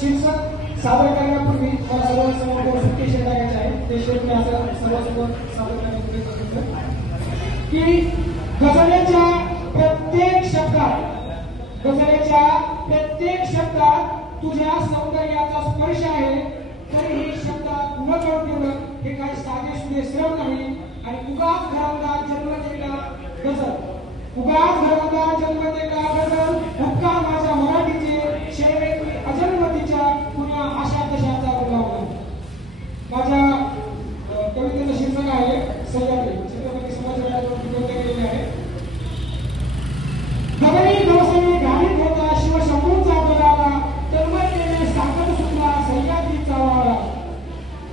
शीर्षक सादर करण्यापूर्वी मला सर्वांसमोर सुट्टी करायचे आहे ते शेवटी असं सर्वांसमोर सादर करण्यापूर्वी की गझलेच्या प्रत्येक शब्दात तुझ्या सौंदर्याचा स्पर्श आहे तरी हे शब्दात न कळून हे काही साधे सुधे श्रम नाही आणि उगाच घरांना जन्मते का गझल हुक्का माझ्या मराठीचे शैवेची अजन्मतीच्या पुण्या आशा कशाचा बोलावला माझ्या कवितेचं शीर्षक आहे सह्याद्री छत्रपती संभाजीराजांची कविता केलेली आहे गगनी गवसनी घालीत होता शिवशंभूचा बलाला तन्मयतेने सागर सुटला सह्याद्रीचा वारा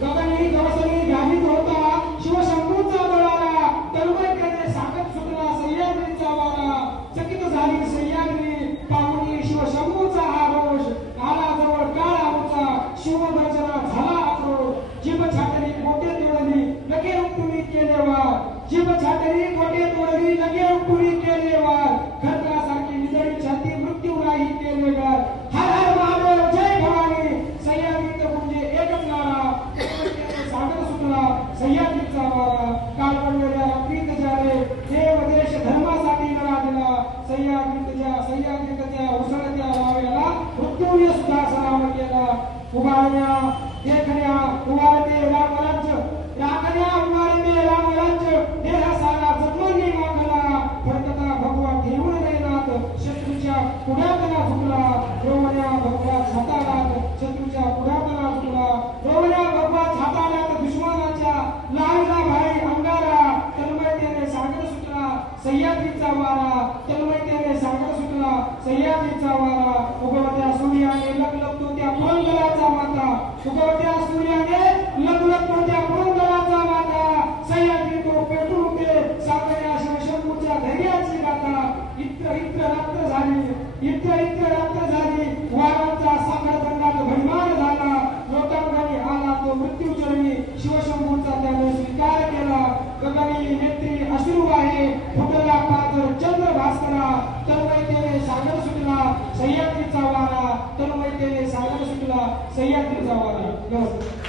गगनी गवसनी घालीत होता शिवशंभूचा बलाला तन्मयतेने सागर सुटला सह्याद्रीचा वारा चकित झाली सह्याद्री पाहुणी शिवशंभूचा हा रोष आला जवळ काळ आमचा शिवगर्जना झाला आक्रोश जीभ छाटली गोटे तोडली लगे उपटुनी केले वार जीभ छाटली गोटे तोडली लगे उपटुनी केले वार खरकरासारखी निदळी छाती मृत्यू नाही केले गार हर हर महादेव जय भवानी सह्याद्रीत म्हणजे एकच नारा सागर सुटला सह्याद्रीचा वारा काल पडलेल्या प्रीत जाणे देव देश धर्मासाठी लढा दिला सह्याद्रीच्या उसळत्या वाव्याला मृत्यूने सुद्धा सलाम केला उभारण्या देखण्या उभारते रामराज्य राखण्या उभारते रामराज्य देहासाला जन्मांनी मागला फडकता भगवा घेऊन देनात शत्रूच्या पुढ्यातला झुकला रोवण्या भगवा छाताळात शत्रूच्या पुढ्यातला झुकला रोवण्या भगवा छाताळात दुश्मनाच्या लागला भाई अंगारा तन्मयतेने सागर सुटला सह्याद्रीचा वारा तन्मयतेने सागर सुटला सह्याद्रीचा वारा उगवत्या सूर्याने लखलखतो त्या पुरंदराचा माता उगवत्या सूर्याने लखलखतो त्या पुरंदराचा माता सह्याद्री तो पेटून दे सागऱ्या शिवशंभूच्या धैर्याची गाथा इत्र रात्र झाली वारांचा सागर गंगात भडीमार झाला लोकांनी आला तो मृत्यू चरणी शिवशंभूचा त्याने स्वीकार केला गगनी नेत्री अश्रू आहे फुटला पादर चंद्र भास्करा तन्मयतेने सागर सुटला सह्याद्रीचा वारा तन्मयतेने सागर सुटला सह्याद्रीचा वारा